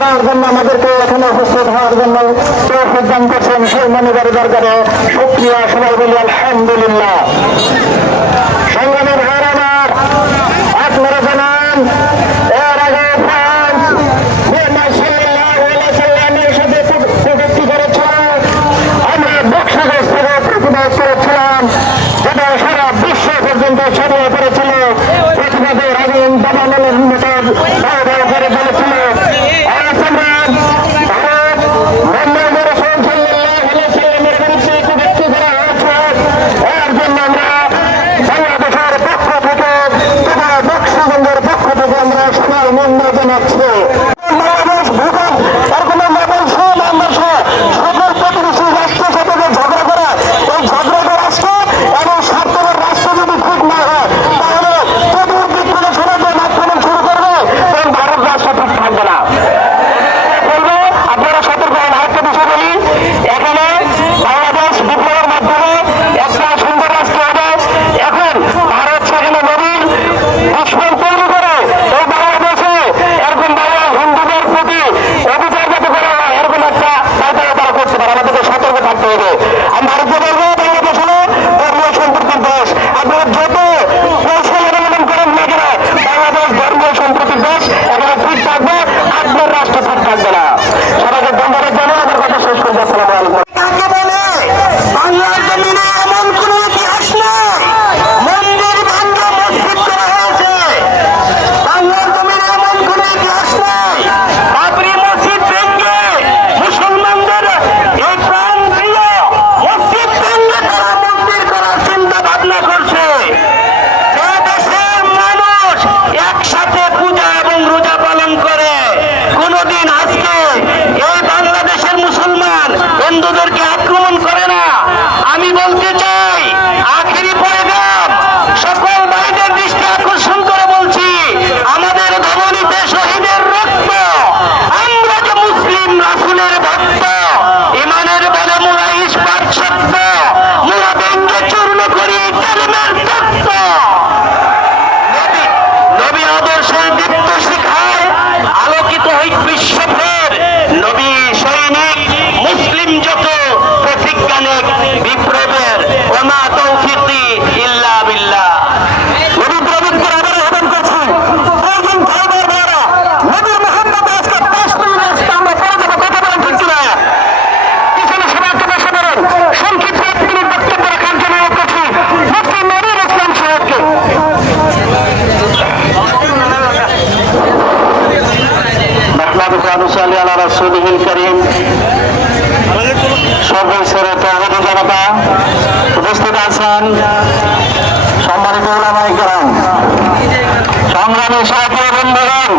তার জন্য আমাদেরকে এখানে উপস্থিত হওয়ার জন্য প্রদান করছেন। সেই মনিবাড়ি দরকারে সক্রিয় সবাই বলি, আলহামদুলিল্লাহ। ونصلي على رسوله الكريم সর্বের সেরে তহবি জনতা আছেন সম্মানিত ওলামাই গ্রাম সংগ্রামী সাথী বন্ধুগণ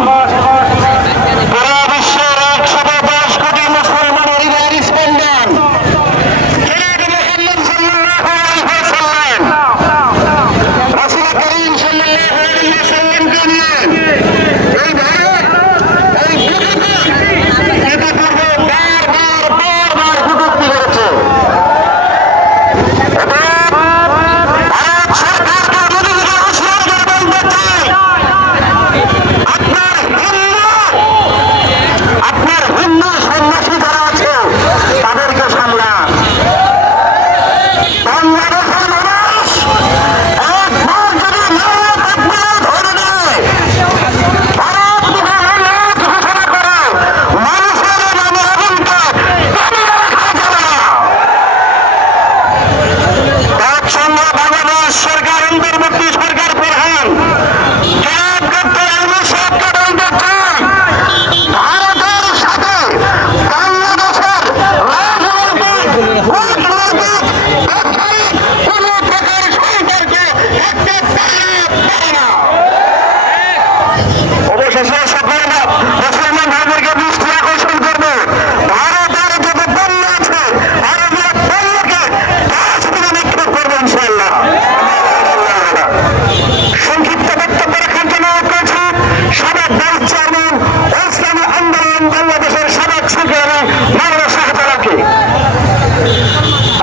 বাংলাদেশের সাবেক সেক্রেটারি মাওলানা শেখ তালাকে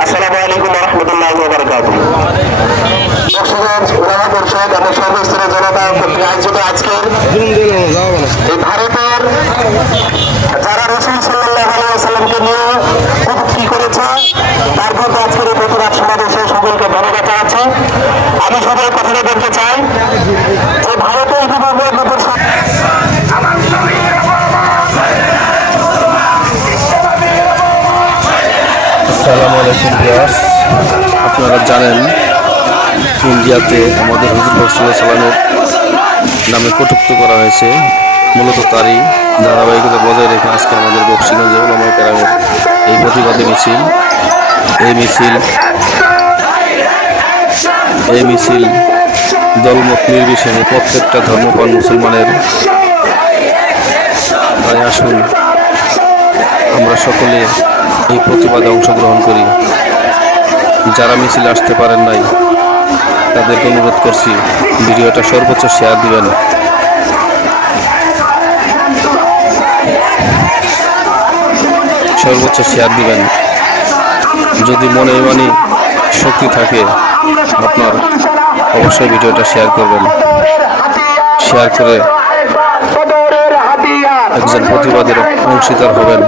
আসসালামু আলাইকুম রহমতুল্লাহ বারকাত দর্শক এবং সর্বস্তরের জনতা আয়োজিত আজকের এই ভারতের আপনারা জানেন, ইন্ডিয়াতে আমাদের হুজুর বক্সুল্লাহ সালামের নামে কটুক্ত করা হয়েছে। মূলত তারই ধারাবাহিকতা বজায় রেখে আজকে আমাদের বক্সিগঞ্জে ওলামায় কেরামের এই প্রতিবাদী মিছিল। এই মিছিল এই মিছিল দলমত নির্বিশেষে প্রত্যেকটা ধর্মপাল মুসলমানের। তাই আসুন আমরা সকলে এই প্রতিবাদে অংশগ্রহণ করি। যারা মিছিল আসতে পারেন নাই, তাদেরকে অনুরোধ করছি, ভিডিওটা সর্বোচ্চ শেয়ার দিবেন। সর্বোচ্চ শেয়ার দিবেন। যদি মনে মানি শক্তি থাকে, আপনার অবশ্যই ভিডিওটা শেয়ার করবেন। শেয়ার করে একজন প্রতিবাদের অংশীদার হবেন।